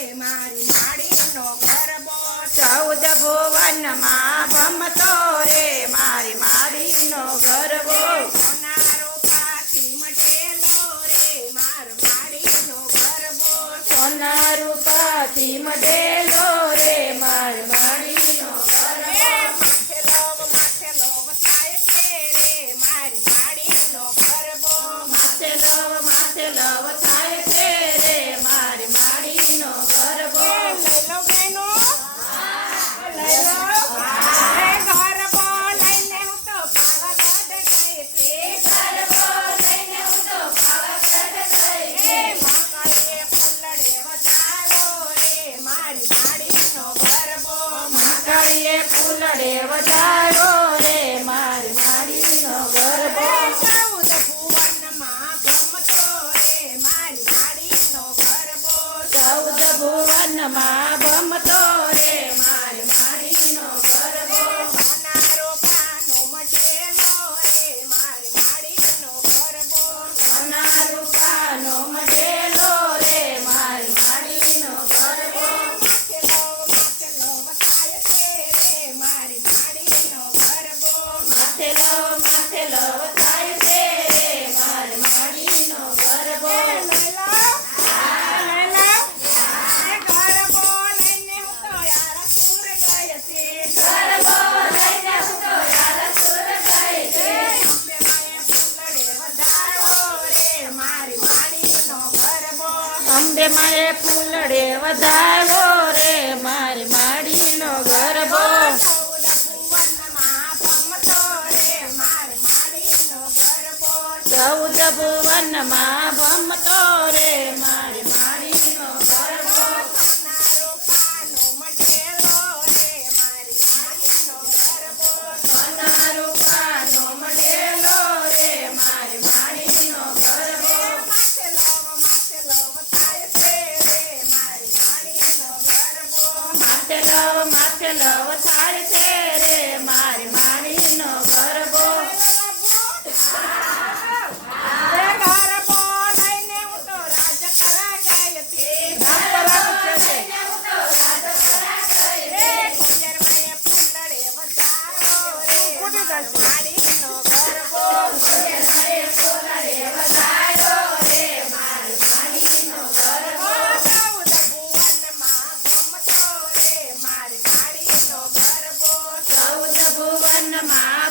મારી માડીનો ગરબો 14 ભુવનમાં ભમતો રે મારી માડીનો ગરબો સોના રૂપાથી મઢેલો રે માર માડીનો ગરબો સોના રૂપાથી મઢેલો રે મારી માડીનો ગરબો માથે લોવ થાય છે રે મારી માડીનો ગરબો માથે લવ થાય છે રે મારી માડીનો ગરબો લઈ લો બહેનો લઈ લો એ ગરબો લઈને હું તો પાવાગઢ ગઈ હતી ગરબો લઈને હું તો પાવાગઢ ગઈ એ મકઈએ ફૂલડે વધારો રે મારી માડીનો ગરબો માકળીએ ફૂલડે વધારો રે મારી માડીનો ગરબો 14 ભુવનમાં ગમતો રે મારી માડીનો ગરબો 14 ભુવનમાં ભમતો રે મારી માડીનો ગરબો સોના રૂપાનો મઢેલો રે મારી માડીનો ગરબો સોના રૂપાનો મઢેલો રે મારી માડીનો ગરબો માથે લોવ થાય છે રે મારી માડીનો ગરબો માથે લવ થાય છે રે મારી માડીનો ગરબો લઈ લો લઈ લો એ ગરબો લઈને હું તો યારસુર ગઈ હતી ગરબો લઈને હું તો યારસુર ગઈ હતી અંબે માએ ફૂલડે વધારો રે મારી માડીનો ગરબો અંબે માએ ફૂલડે વધારો રે મારી માડીનો ગરબો 14 ભુવનમાં ભમતો રે મારી માડીનો ગરબો 14 સોના રૂપાનો મઢેલો રે મારી માડીનો ગરબો માથે લોવ થાય છે રે મારી માડીનો ગરબો માથે લવ થાય છે રે મારી માડીનો ગરબો એ ગરબો લઈને હું તો રાજકરા ગઈ હતી એ ખોડિયાર માએ ફૂલડે વધારો રે માડીનો ગરબો ફૂલડે વધારો રે મારી માડીનો ગરબો 14 ભુવનમાં ભમતો રે મારી માડીનો ગરબો 14 ભુવનમાં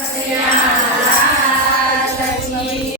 પતૈયા